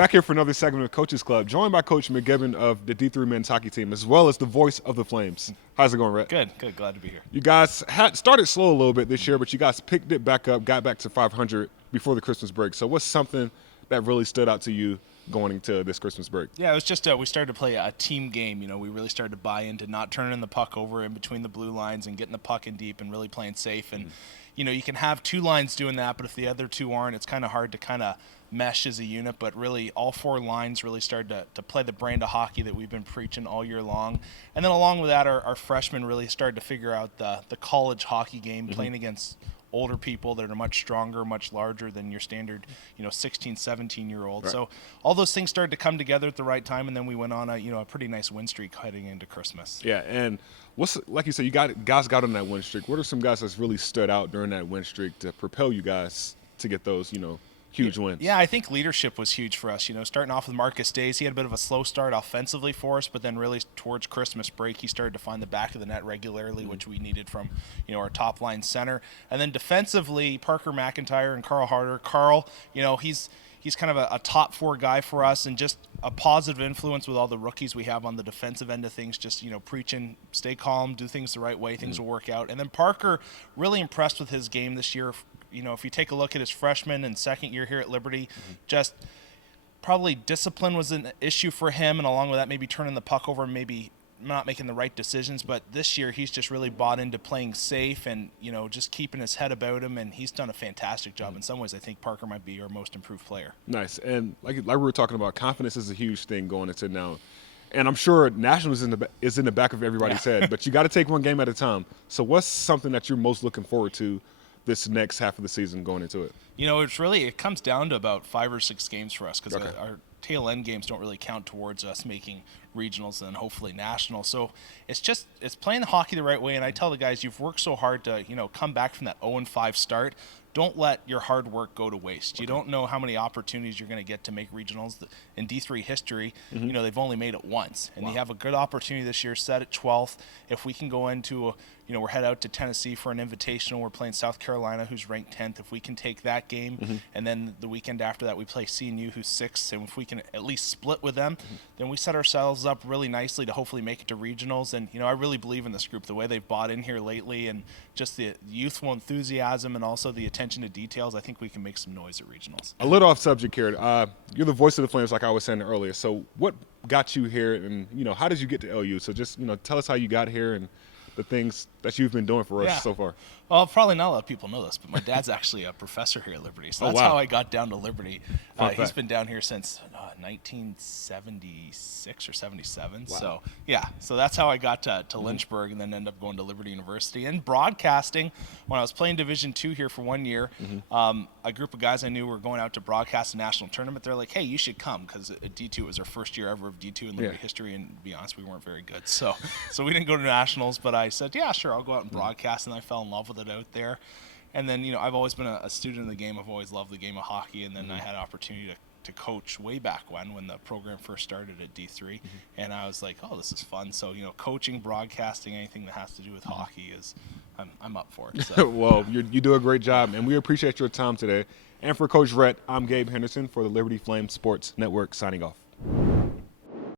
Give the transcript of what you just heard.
Back here for another segment of Coaches Club, joined by Coach McGibbon of the D3 men's hockey team, as well as the voice of the Flames. How's it going, Rhett? Good. Glad to be here. You guys had started slow a little bit this year, but you guys picked it back up, got back to 500 before the Christmas break. So what's something that really stood out to you going into this Christmas break? Yeah, it was just we started to play a team game. We really started to buy into not turning the puck over in between the blue lines and getting the puck in deep and really playing safe. And, you can have two lines doing that, but if the other two aren't, it's kind of hard to kind of mesh as a unit. But really, all four lines really started to play the brand of hockey that we've been preaching all year long. And then along with that, our freshmen really started to figure out the college hockey game, playing against older people that are much stronger, much larger than your standard, 16, 17-year-old. Right. So all those things started to come together at the right time, and then we went on a pretty nice win streak heading into Christmas. Yeah, and like you said, guys got on that win streak. What are some guys that's really stood out during that win streak to propel you guys to get those, huge wins? Yeah, I think leadership was huge for us. Starting off with Marcus Days, he had a bit of a slow start offensively for us, but then really towards Christmas break, he started to find the back of the net regularly, which we needed from, our top line center. And then defensively, Parker McIntyre and Carl Harder. Carl, he's kind of a top four guy for us, and just a positive influence with all the rookies we have on the defensive end of things, just, preaching, stay calm, do things the right way, things will work out. And then Parker, really impressed with his game this year. If you take a look at his freshman and second year here at Liberty, just probably discipline was an issue for him, and along with that, maybe turning the puck over, maybe not making the right decisions. But this year, he's just really bought into playing safe and, just keeping his head about him, and he's done a fantastic job. In some ways, I think Parker might be our most improved player. Nice. And like we were talking about, confidence is a huge thing going into now. And I'm sure Nationals is in the back of everybody's head, but you got to take one game at a time. So what's something that you're most looking forward to this next half of the season going into it? It comes down to about 5 or 6 games for us, because Okay. our tail end games don't really count towards us making regionals and hopefully nationals. So it's playing the hockey the right way. And I tell the guys, you've worked so hard to, come back from that 0-5 start. Don't let your hard work go to waste. Okay. You don't know how many opportunities you're going to get to make regionals. In D3 history, they've only made it once. And you have a good opportunity this year, set at 12th. If we can go into we're head out to Tennessee for an invitational. We're playing South Carolina, who's ranked 10th. If we can take that game, and then the weekend after that we play CNU, who's 6th, and if we can at least split with them, then we set ourselves up really nicely to hopefully make it to regionals. And, I really believe in this group, the way they've bought in here lately, and just the youthful enthusiasm and also the attention to details. I think we can make some noise at regionals. A little off subject here. You're the voice of the Flames, like I was saying earlier. So what got you here, and, how did you get to LU? So just, tell us how you got here and the things that you've been doing for us so far. Well, probably not a lot of people know this, but my dad's actually a professor here at Liberty. So that's how I got down to Liberty. He's been down here since 1976 or 77. Wow. So that's how I got to Lynchburg, and then ended up going to Liberty University. And broadcasting, when I was playing Division II here for 1 year, a group of guys I knew were going out to broadcast a national tournament. They're like, hey, you should come, because D2 was our first year ever of D2 in Liberty history, and to be honest, we weren't very good. So we didn't go to nationals, but I said, yeah, sure, I'll go out and broadcast, and I fell in love with it out there. And then, I've always been a student of the game. I've always loved the game of hockey, and then I had an opportunity to coach way back when the program first started at D3, and I was like, oh, this is fun. So, coaching, broadcasting, anything that has to do with hockey I'm up for it. So. Well, you do a great job, and we appreciate your time today. And for Coach Rhett, I'm Gabe Henderson for the Liberty Flames Sports Network, signing off.